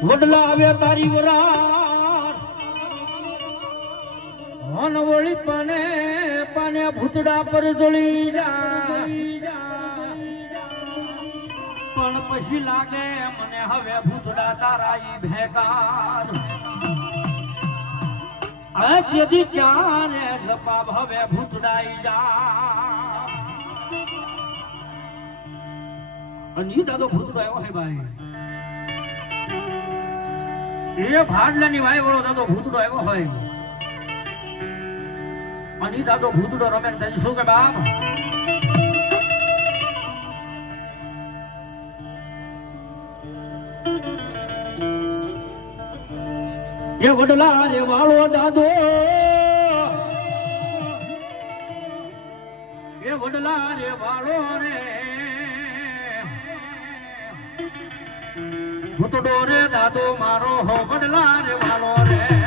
વડલા આવ્યા તારી વરાર વળી પાને પાને ભૂતડા પર જળી જા પણ પછી લાગે મને હવે ભૂતડા તારા ઈ ભેકાર આ તેથી ક્યારે જવાબ હવે ભૂતડાઈ જા અને ઈ દાદો ભૂતડો આવ્યો હે ભાઈ એ ભાડલાની વાય વાળો દાદો ભૂતડો આવ્યો હોય અને દાદો ભૂતડો રમે ને શું કે બાપ એ વડલા રે વાળો દાદો એ વડલા રે વાળો રે ભૂતડો રે દાદો મારો હો વડલા રે વાળો રે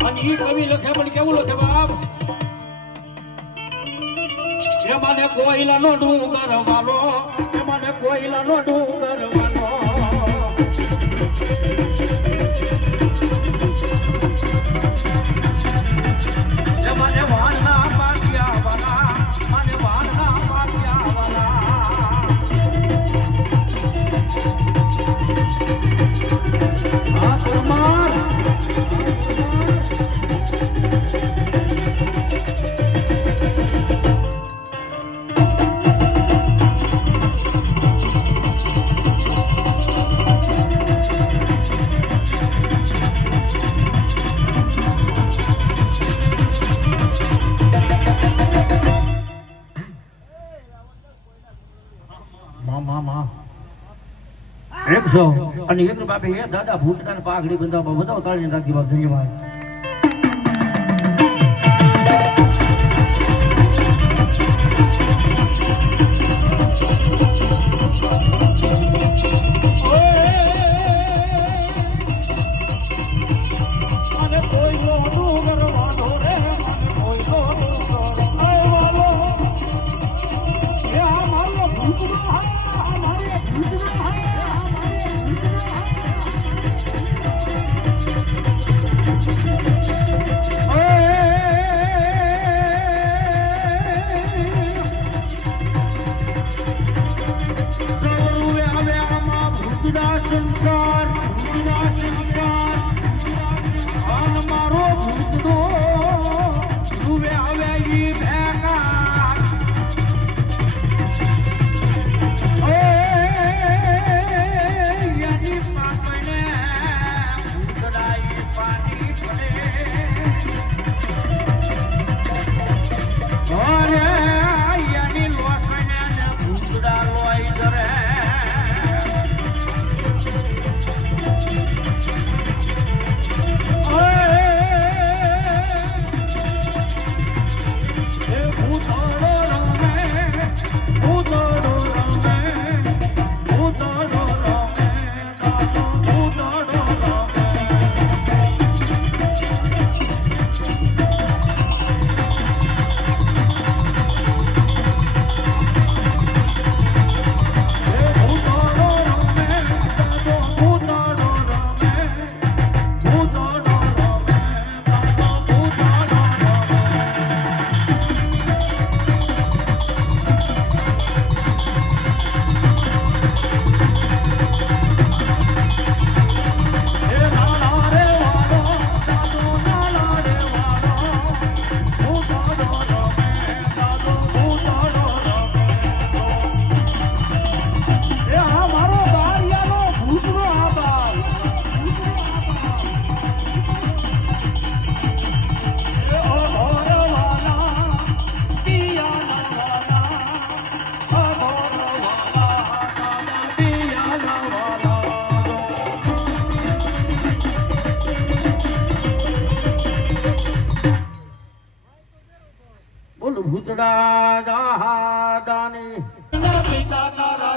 અને ઈ કવિ લખે પણ કેવું લખે બાપ એમાને કોયલાનો ડુંગર વાલો એમાને કોયલાનો ડુંગર વાલો એમાને વાણના પાટિયા વાલા મને વાણના પાટિયા વાલા આ પરમાર અને એક બાપે એ દાદા ભૂતના પાઘડી બંધાવ બધાવ તાળીને રાખી બાપ ધન્યવાદ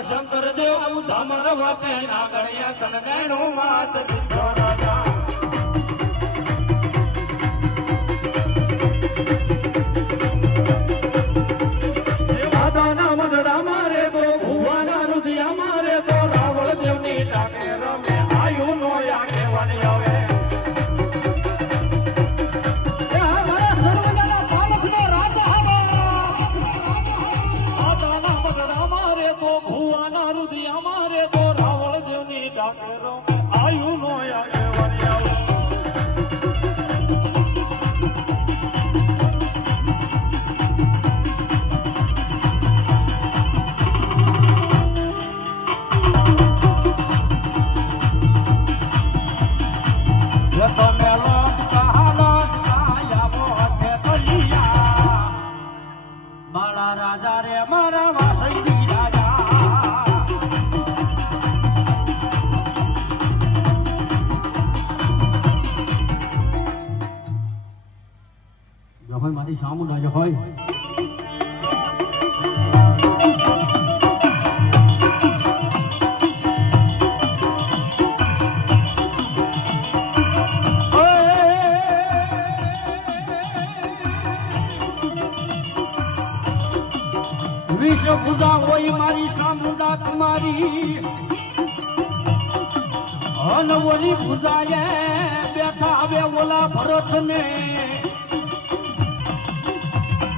શંકર દેવ ધમર વતે ના ગણ્યા કનગણો માત રાજા દેવાદાના મનડા મારે તો ભુવાના રુધિયા મારે તો રાવળ દેવની ટાકે રમે આયુ નો યાકે વન આવે આયુ નો મારા રાજા રે મારા વાસઈ રાજા મારી સામુ રાજા હોય પૂજા હોય મારી સામુંડા કુમારી અનવોની પૂજાએ બેઠા હવે ઓલા ભરત ને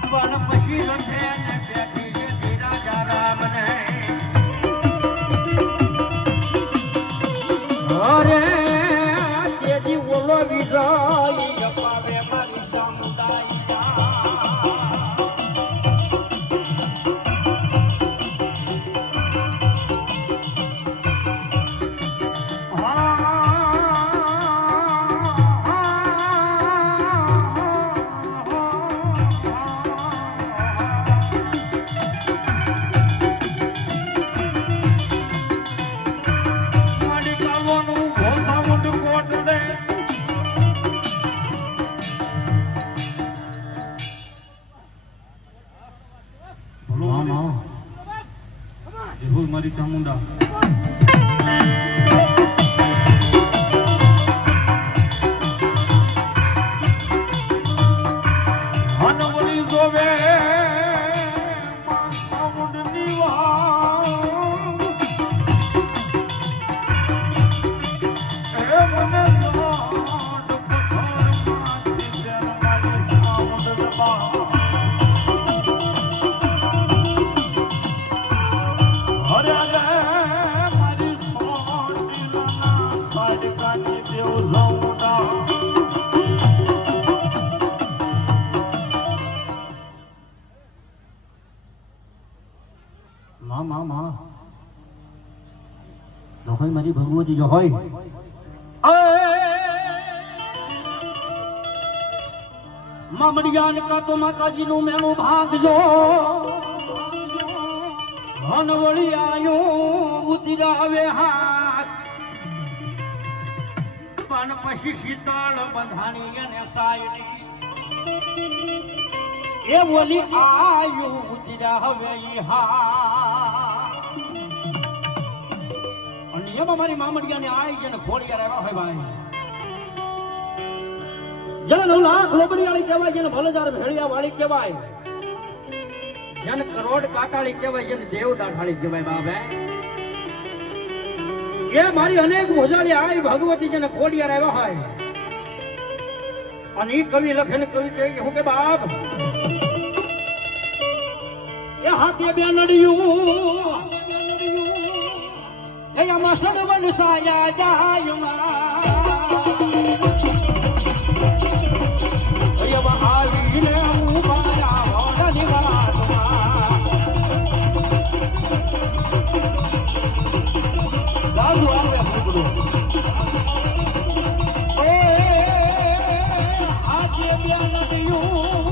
પણ પછી રથે ને બેઠી છે ધીરાજા રામ ને અરે તેજી ઓલો વિજય અપાવે મારી સામુદાય મારી ચામુંડા હનવલી જોવે ચામુંડની વાવ એ મને લોટ પથ્થરમાંથી તેલ મારી ચામુંડ દબા મારી ભગવતી જો હોય મામડિયાન કા તો માતાજી નું મેણું ભાગજો હનવળી આયો ઉતરાવે હાથ પણ પછી શીતળ બંધાણી અને સાયડી એ બોલી આયો ઉતરાવે હા એમાં મારી મામડિયાને આઈ જેને ખોડિયાર આવ્યા હોય ભાઈ જેને 9 લાખ લોબડી વાળી કહેવાય જેને ભલજાર ભેળિયા વાળી કહેવાય જેને કરોડ કાકાળી કહેવાય જેને દેવ દાઢાળી કહેવાય બાબે એ મારી અનેક ભોજાળી આઈ ભગવતી જેને ખોડિયાર આવ્યા હોય અને ઈ કવિ લખે ને કવિ કહે હું કે બાપ એ હાથે બે નડિયું એમાં સડવન સાયા જાયમાં આવીને ઉભાયા હોડની વાતમાં લાજુ આવે ફૂકડું આજે બ્યા નદીયું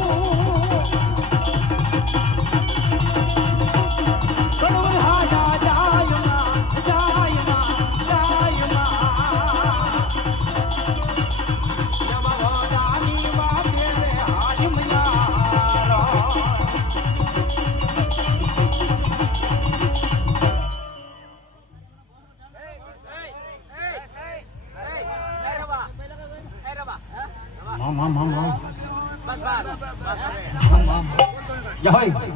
સડવન હાયા જાયમાં જય